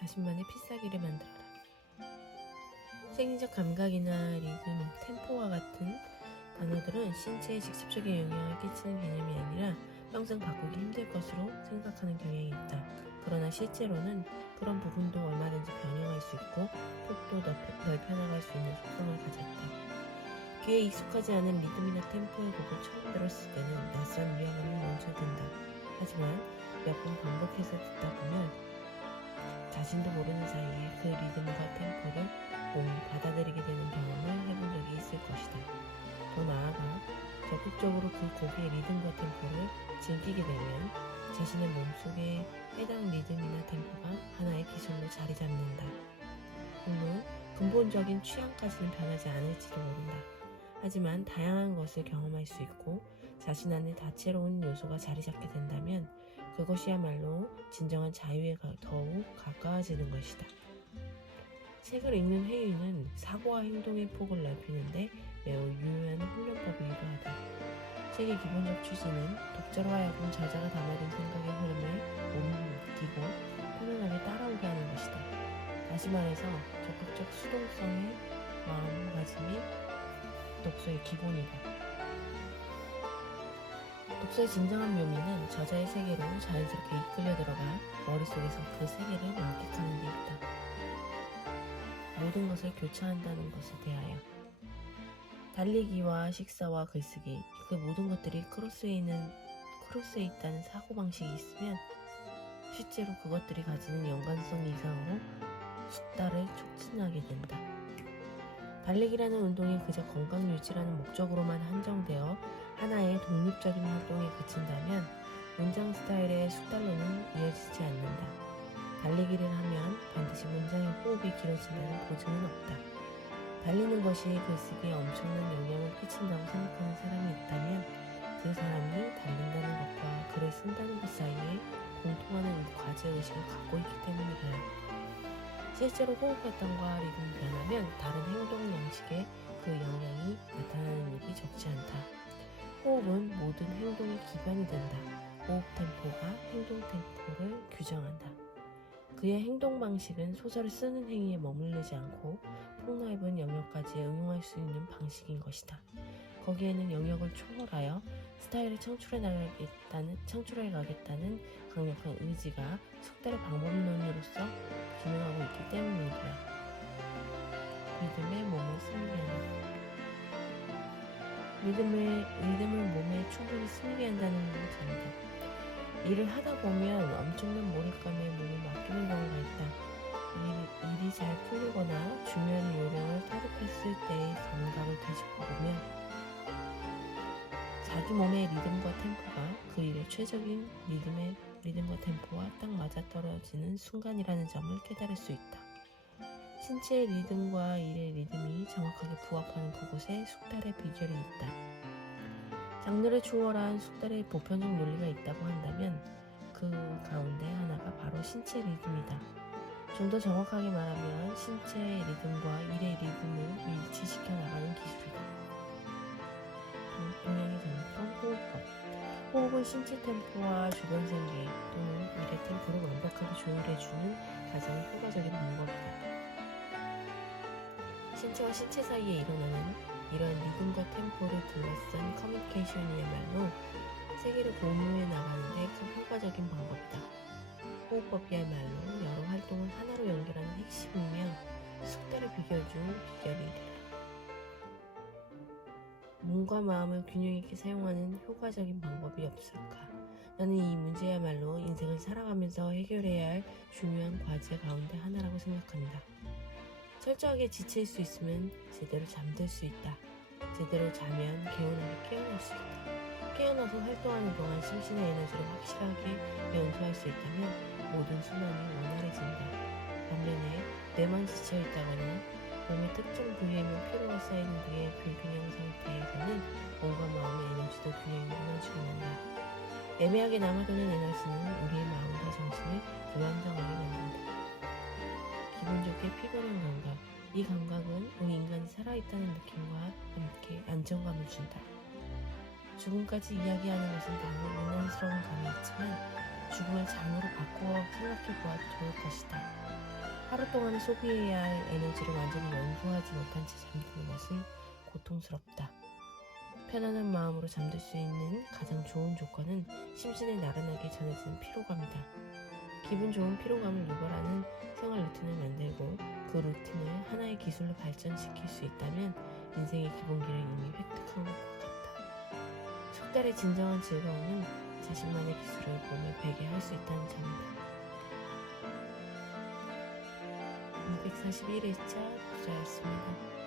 자신만의 필살기를 만들어라. 생리적 감각이나 리듬, 템포와 같은 단어들은 신체에 직접적인 영향을 끼치는 개념이 아니라 평생 바꾸기 힘들 것으로 생각하는 경향이 있다. 그러나 실제로는 그런 부분도 얼마든지 변형할 수 있고 폭도 넓혀나갈 수 있는 속성을 가졌다. 귀에 익숙하지 않은 리듬이나 템포의 곡을 처음 들었을 때는 낯선 위화감이 먼저 든다. 하지만 몇 번 반복해서 듣다 보면 자신도 모르는 사이에 그 리듬과 템포를 몸이 받아들이게 되는 경험을 해본 적이 있을 것이다. 더 나아가 적극적으로 그 곡의 리듬과 템포를 즐기게 되면 자신의 몸속에 해당 리듬이나 템포가 하나의 기술로 자리 잡는다. 물론 근본적인 취향까지는 변하지 않을지도 모른다. 하지만 다양한 것을 경험할 수 있고 자신 안에 다채로운 요소가 자리 잡게 된다면 그것이야말로 진정한 자유에 더욱 가까워지는 것이다. 책을 읽는 행위는 사고와 행동의 폭을 넓히는데 매우 유효한 훈련법이기도 하다. 책의 기본적 취지는 독자로 하여금 저자가 담아둔 생각의 흐름을 몸이 느끼고 편안하게 따라오게 하는 것이다. 다시 말해서 적극적 수동성의 마음가짐이 독서의 기본이다. 독서의 진정한 묘미는 저자의 세계로 자연스럽게 이끌려 들어가 머릿속에서 그 세계를 만끽하는 데 있다. 모든 것을 교차한다는 것에 대하여 달리기와 식사와 글쓰기, 그 모든 것들이 크로스에 있다는 사고방식이 있으면 실제로 그것들이 가지는 연관성 이상으로 숙달을 촉진하게 된다. 달리기라는 운동이 그저 건강 유지라는 목적으로만 한정되어 하나의 독립적인 활동에 그친다면 문장 스타일의 숙달로는 이어지지 않는다. 달리기를 하면 반드시 문장의 호흡이 길어진다는 보증은 없다. 달리는 것이 글쓰기에 엄청난 영향을 끼친다고 생각하는 사람이 있다면 그 사람이 달린다는 것과 글을 쓴다는 것 사이에 공통하는 과제의식을 갖고 있기 때문이다. 실제로 호흡 패턴과 리듬이 변하면 다른 행동 양식에 그 영향이 나타나는 일이 적지 않다. 호흡은 모든 행동의 기반이 된다. 호흡 템포가 행동 템포를 규정한다. 그의 행동 방식은 소설을 쓰는 행위에 머무르지 않고 폭넓은 영역까지 응용할 수 있는 방식인 것이다. 거기에는 영역을 초월하여 스타일을 창출해 가겠다는 강력한 의지가 숙달의 방법론으로서 기능하고 있기 때문이다. 리듬의 몸을 스미게 한다. 리듬을 몸에 충분히 스미게 한다는 것입니다. 일을 하다 보면 엄청난 몰입감에 몸을 맡기는 경우가 있다. 일이 잘 풀리거나 중요한 요령을 터득했을 때의 감각을 되짚어보면 자기 몸의 리듬과 템포가 그 일의 최적인 리듬과 템포와 딱 맞아떨어지는 순간이라는 점을 깨달을 수 있다. 신체의 리듬과 일의 리듬이 정확하게 부합하는 그곳에 숙달의 비결이 있다. 장르를 초월한 숙달의 보편적 논리가 있다고 한다면 그 가운데 하나가 바로 신체 리듬이다. 좀 더 정확하게 말하면 신체의 리듬과 일의 리듬을 일치시켜 나가는 기술이다. 동양의 전통 호흡법. 호흡은 신체 템포와 주변 생계 또는 일의 템포를 완벽하게 조율해주는 가장 효과적인 방법이다. 신체와 신체 사이에 일어나는 이런 리듬과 템포를 둘러싼 커뮤니케이션이야말로 세계를 공유해 나가는 데 큰 효과적인 방법이다. 호흡법이야말로 여러 활동을 하나로 연결하는 핵심이며 숙달의 비결 중 비결이 되라. 몸과 마음을 균형 있게 사용하는 효과적인 방법이 없을까? 나는 이 문제야말로 인생을 살아가면서 해결해야 할 중요한 과제 가운데 하나라고 생각한다. 철저하게 지칠 수 있으면 제대로 잠들 수 있다. 제대로 자면 개운하게 깨어날 수 있다. 깨어나서 활동하는 동안 심신의 에너지를 확실하게 연소할 수 있다면 모든 순환이 원활해진다. 반면에 뇌만 지쳐있다거나 몸의 특정 부위에만 피로가 쌓이는 등의 불균형 상태에서는 몸과 마음의 에너지도 균형이 무너지게 된다. 애매하게 남아도는 에너지는 우리의 마음과 정신을 불안정하게 만든다. 기분 좋게 피곤한 감각. 이 감각은 우리 인간이 살아있다는 느낌과 함께 안정감을 준다. 죽음까지 이야기하는 것은 다소 유난스러운 감이 있지만 죽음을 잠으로 바꾸어 생각해보아도 좋을 것이다. 하루 동안 소비해야 할 에너지를 완전히 연소하지 못한 채 잠드는 것은 고통스럽다. 편안한 마음으로 잠들 수 있는 가장 좋은 조건은 심신을 나른하게 전해지는 피로감이다. 기분 좋은 피로감을 유발하는 생활 루틴을 만들고 그 루틴을 하나의 기술로 발전시킬 수 있다면 인생의 기본기를 이미 획득한 것과 같다. 숙달의 진정한 즐거움은 자신만의 기술을 몸에 배게 할 수 있다는 점이다. 241일차 독자였습니다.